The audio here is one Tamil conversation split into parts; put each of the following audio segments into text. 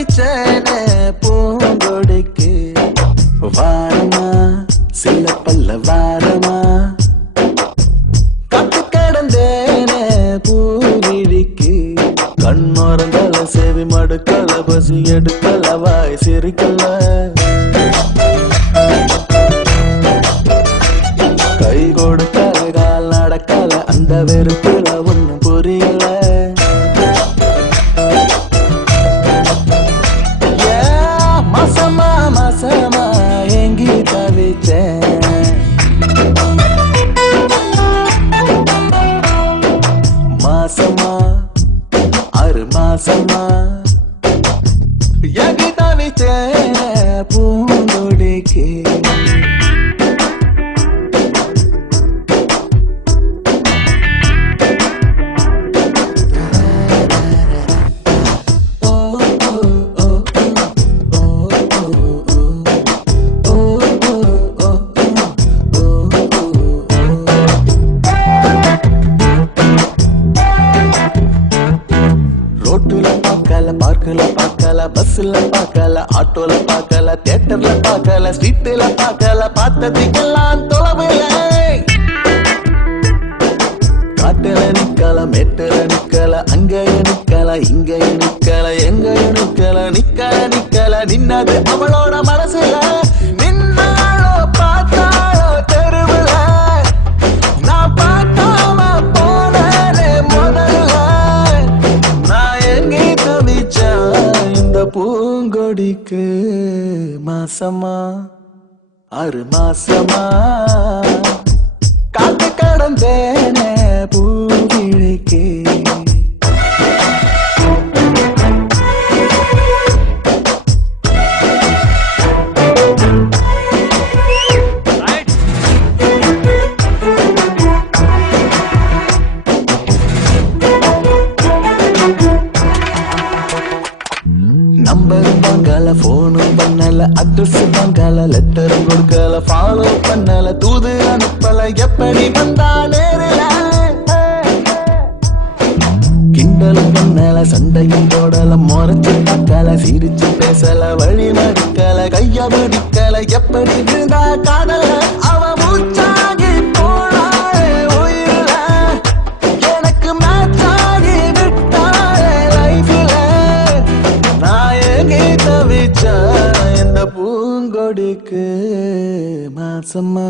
தவிச்சேனே பூங்கொடிக்கு வாரமா சில பல்ல வாரமா கத்து கடந்தேனே பூவிழிக்கு கண்ணோரங்கள செவி மடுக்கல பசி எடுக்கல வாய் சிரிக்கல கை கொடுக்கல கால் நடக்கல அந்த வெறுப்புல ஒண்ணும் புரியல மாசமா மாசமா எங்கி தவிச்சேன் மாசமா 6 மாசமா எங்கி தவிச்சேன் பூங்கொடிக்கு பார்க்கல பார்க்கல பஸ்ல பார்க்கல ஆட்டோல பார்க்கல தியேட்டர்ல பார்க்கல ஸ்ட்ரீட்ல பார்க்கல பார்த்ததுக்கெல்லாம் தொலைவில்லை காட்டுல நிக்கல மேட்டுல நிக்கல அங்கேய நிக்கல இங்கேய நிக்கல எங்கேய நிக்கல நிக்கல நிக்கல நின்னது அவளோட மனசுல நின்னாளோ பார்த்தாளோ தெருவுல நான் பார்க்காம போனே முதல்ல நான் எங்கே இந்த பூங்கொடிக்கு மாசமா 6 மாசமா காத்து கடந்தேனே பூவிழிக்கு நம்பரும் வாங்கல போனும் பண்ணல அட்ரஸ் வாங்கல லெட்டரும் கொடுக்கல ஃபாலோ பண்ணல தூது அனுப்பல எப்படி வந்தா நேரில கிண்டலும் பண்ணல சண்டையும் போடல முறைச்சு பார்க்கல சிரிச்சு பேசல வழி மறுக்கல கைய பிடிக்கல எப்படி விழுந்தா காதல அவ மூச்சாகி போனாலே உயிரில எனக்கு மேட்சாகி விட்டாலே லைஃப்ல நான் எங்கே தவிச்சா இந்த பூங்கொடிக்கு மாசமா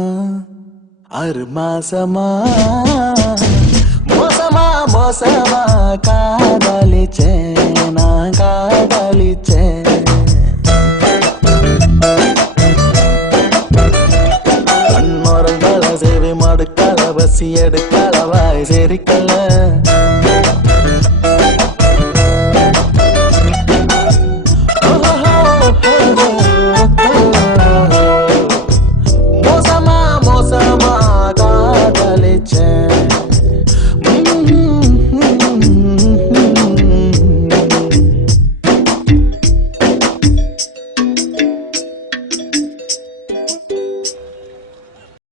6 மாசமா மோசமா மோசமா காதலிச்சேன் நான் காதலிச்சேன் கண்ணோரங்கள சேவை மடுக்கல பசி எடுக்கல வாய் சிரிக்கல